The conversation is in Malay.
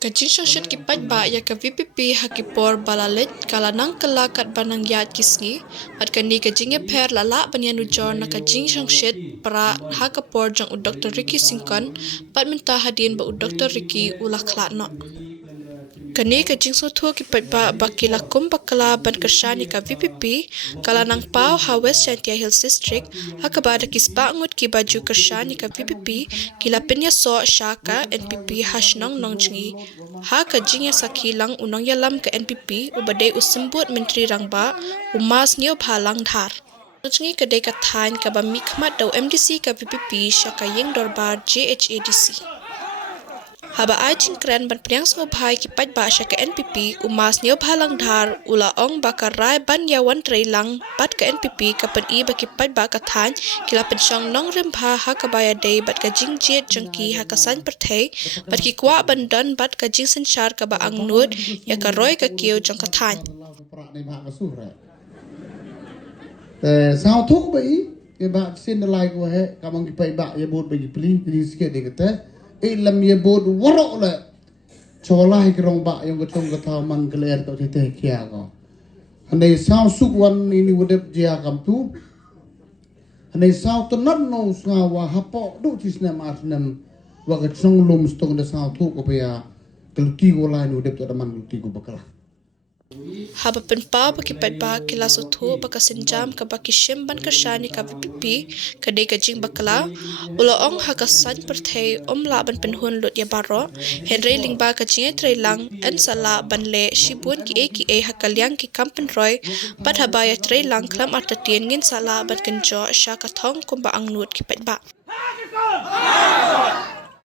Kajing syangsyat kipat ba ya ke VPP hakipor balalet kala nang kala kat banang yat kisngi at kani kajingnya per lala banyan ujor na kajing syangsyat prah hakapor jang u Dr. Ricky Singkon pat minta hadin ba u Dr. Ricky ulah klatno. Kani kajing sotu kipat ba baki lakum bakala ban kersyani ka VPP kala nang pau ha West Chantia Hills District hakabada kispa ngut ki baju kersyani ka VPP kila pynïasoh syaka NPP hasnong nong jengi ha kajing ya sakilang unong yalam ke NPP ubade usembut menteri rangba umas niyo bhalang dhar. Jengi kedai kathan ka ba mikmat daw MDC ka VPP syaka yeng dorbar WJH. Haba ai kren ban pynïasoh bhai kipat ba syaka NPP umas niyo bhalang dhar ula ong bakarai ban yawan trailang bat ke NPP ka pen ba kipat ba kathan kila pensyang nong rembha ha kabaya day bat ka jingjet jengki ha kasan perthei bat ki kwa bandan bat ka jing senchar ka ba angnut ya ka roy ka kieu jong kathan. Sao thuốc bị cái bạn xin like của hệ cảm ơn cái bài bạn ya bột bị plin please cái đấy cái ilam ya bột waro le cho like cái rong bạn yang cái thao man clear tao thế kia ko anh sao suk one ini udah dia kam tu anh sao tu not no ngawa hapo du cisna masnam wa cái trong lum stong da sao thuốc ko ya kelti ko lain udah tu man kelti ko bakal Haba penpa bakipat ba kila sotu baka senjam ka baki shimban kersyani ka VPP kadai kajing bakala ula ong hakasan perthei la ban penhun lut ya baro henry lingba kajing trailang an sala ban le shibun ki hakalyang ki kampen roy bat habaya trailang klam atatien ngin sala ban kenjo sya kathong kumba angnut kipat ba.